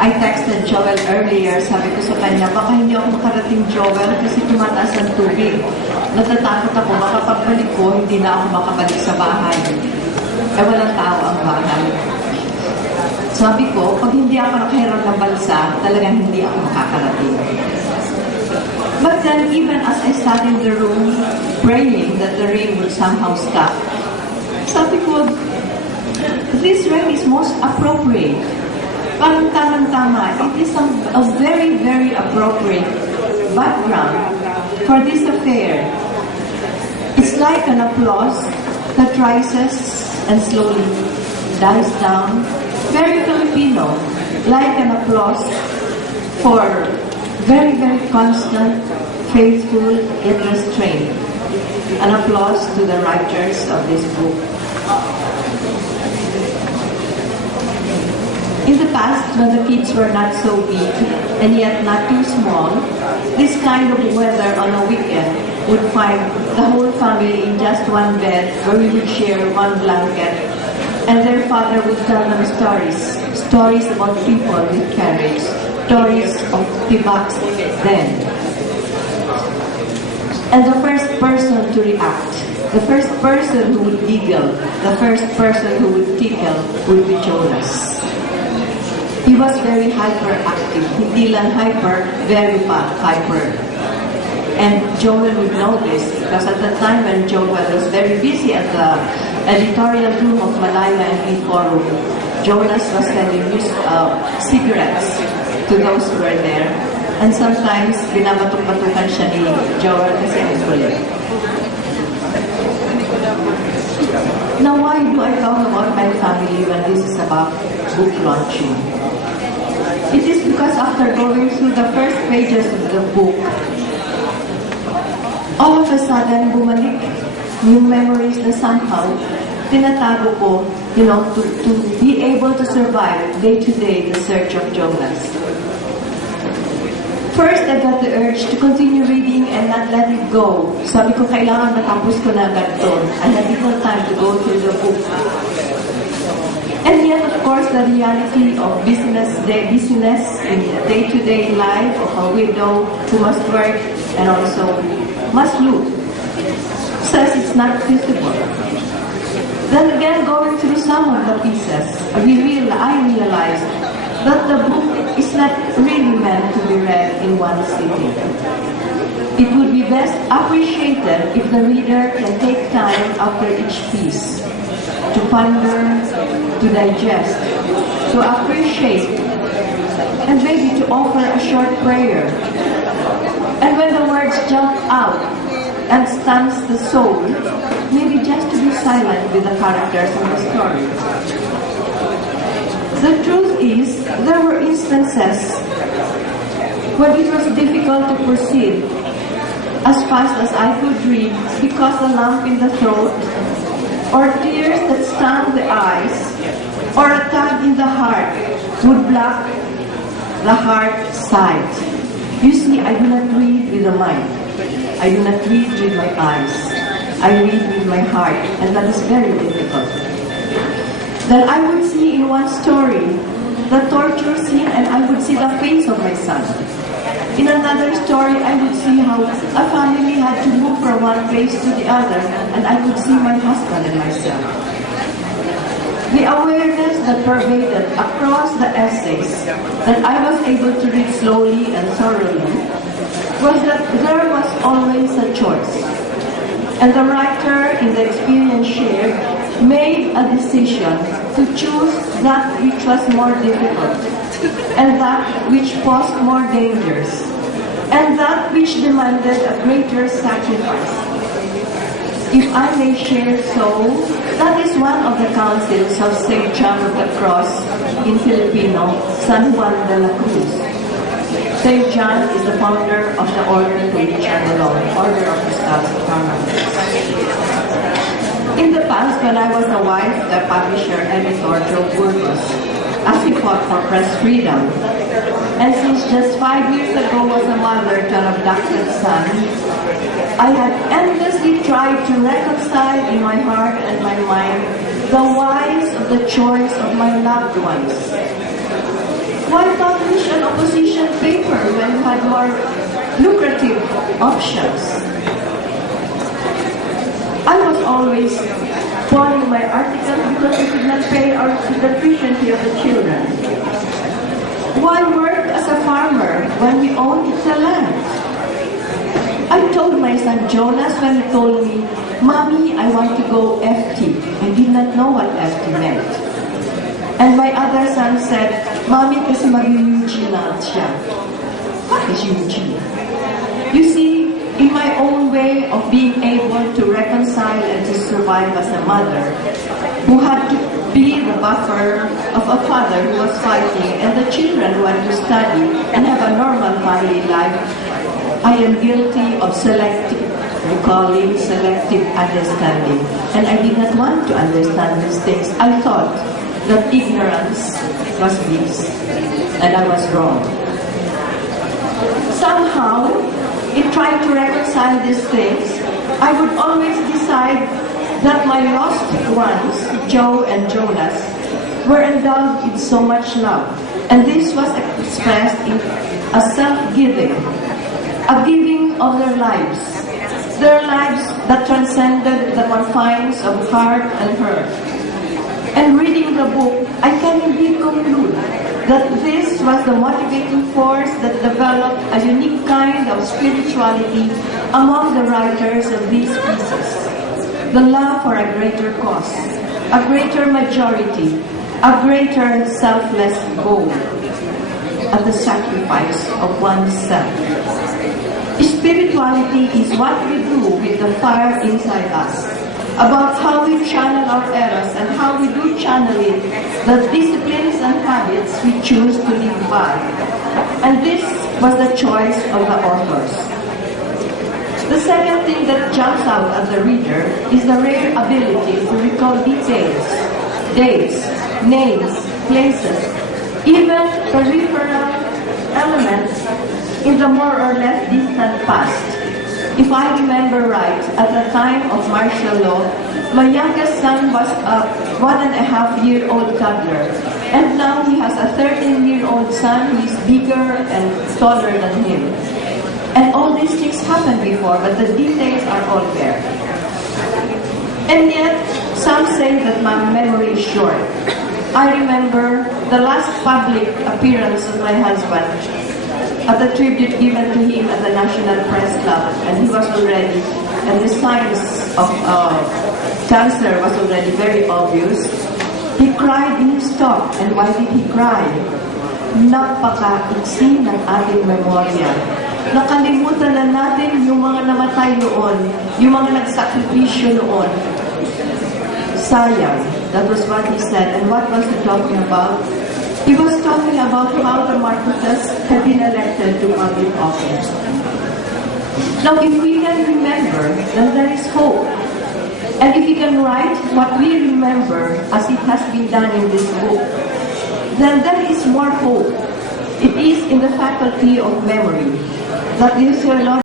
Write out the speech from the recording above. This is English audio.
I texted Joel earlier, sabi ko sa kanya, baka hindi ako makarating, Joel, kasi tumataas ang tubig. Natatakot ako, baka pagbalik ko, hindi na ako makabalik sa bahay. Eh, walang tao ang bahay. Sabi ko, pag hindi ako nakahiram ng balsa, talagang hindi ako makakarating. But then, even as I sat in the room, praying that the rain would somehow stop, sabi ko, this rain is most appropriate. Parang tamang-tama. It is a very, very appropriate background for this affair. It's like an applause that rises and slowly dies down. Very Filipino, like an applause for very, very constant, faithful, yet restrained. An applause to the writers of this book. In the past, when the kids were not so big and yet not too small, this kind of weather on a weekend would find the whole family in just one bed where we would share one blanket, and their father would tell them stories about people with courage, stories of Tibak's then. And the first person to react, the first person who would giggle, the first person who would tickle would be Llanes. He was very hyperactive. Hindi lang hyper, very hyper. And Joel would know this because at the time when Joel was very busy at the editorial room of Malaya and Foreword, Llanes was selling cigarettes to those who were there. And sometimes binabatok-batukan siya ni Joel kasi ang kulit. Now, why do I talk about my family when this is about book launching? It is because after going through the first pages of the book, all of a sudden, bumalik yung memories na somehow tinatago ko, to be able to survive day-to-day the search of Llanes. First, I got the urge to continue reading and not let it go. Sabi ko, kailangan matapos ko na agad to. I had little time to go through the book. And yet, of course, the reality of business in the day-to-day life of a widow who must work and also must loot says it's not feasible. Then again, going through some of the pieces, I realized that the book is not really meant to be read in one sitting. It would be best appreciated if the reader can take time after each piece to ponder, to digest, to appreciate, and maybe to offer a short prayer. And when the words jump out and stamps the soul, maybe just to be silent with the characters of the story. The truth is, there were instances when it was difficult to proceed as fast as I could read because a lump in the throat, or tears that stung the eyes, or a tug in the heart would block the heart sight. You see, I do not read with the mind. I do not read with my eyes. I read with my heart, and that is very difficult. Then I would see in one story the torture scene, and I would see the face of my son. In another story, I would see how a family had to move from one place to the other, and I could see my husband and myself. The awareness that pervaded across the essays that I was able to read slowly and thoroughly was that there was always a choice. And the writer, in the experience shared, made a decision to choose that which was more difficult, and that which posed more dangers, and that which demanded a greater sacrifice. If I may share so, that is one of the councils of St. John of the Cross in Filipino, San Juan de la Cruz. St. John is the founder of the order to which I belong, Order of the Stars of Paranoia. In the past, when I was a wife, the publisher, editor, Joe Burgos, as he fought for press freedom, and since just 5 years ago was a mother to an abducted son, I had endlessly tried to reconcile in my heart and my mind the whys of the choice of my loved ones. Why not when you had more lucrative options. I was always pawning my articles because we could not pay the tuition fee of the children. Why work as a farmer when we owned the land? I told my son Jonas when he told me, "Mommy, I want to go FT." I did not know what FT meant. And my other son said, "Mommy, kasi mag-UG na siya." What is UG? You see, in my own way of being able to reconcile and to survive as a mother, who had to be the buffer of a father who was fighting and the children who had to study and have a normal family life, I am guilty of selective understanding. And I did not want to understand these things. I thought that ignorance was bliss, and I was wrong. Somehow, in trying to reconcile these things, I would always decide that my lost ones, Joe and Jonas, were endowed with so much love. And this was expressed in a self-giving, a giving of their lives that transcended the confines of heart and heart. And reading the book, I can indeed conclude that this was the motivating force that developed a unique kind of spirituality among the writers of these pieces. The love for a greater cause, a greater majority, a greater selfless goal, at the sacrifice of oneself. Spirituality is what we do with the fire inside us, about how we channel our errors and how we do channel it, the disciplines and habits we choose to live by. And this was the choice of the authors. The second thing that jumps out at the reader is the rare ability to recall details, dates, names, places, even peripheral elements in the more or less distant past. If I remember right, at the time of martial law, my youngest son was a 1.5-year-old toddler, and now he has a 13-year-old son who is bigger and taller than him. And all these things happened before, but the details are all there. And yet, some say that my memory is short. I remember the last public appearance of my husband at the tribute given to him at the National Press Club, and he was already, and the signs of cancer was already very obvious. He cried and he stopped. And why did he cry? Napaka-iksi ng ating memorya. Nakalimutan na natin yung mga namatay noon, yung mga nagsakripisyo noon. Sayang. That was what he said. And what was he talking about? He was talking about how the Marcoses had been elected to public office. Now, if we can remember, then there is hope. And if we can write what we remember as it has been done in this book, then there is more hope. It is in the faculty of memory that the theologian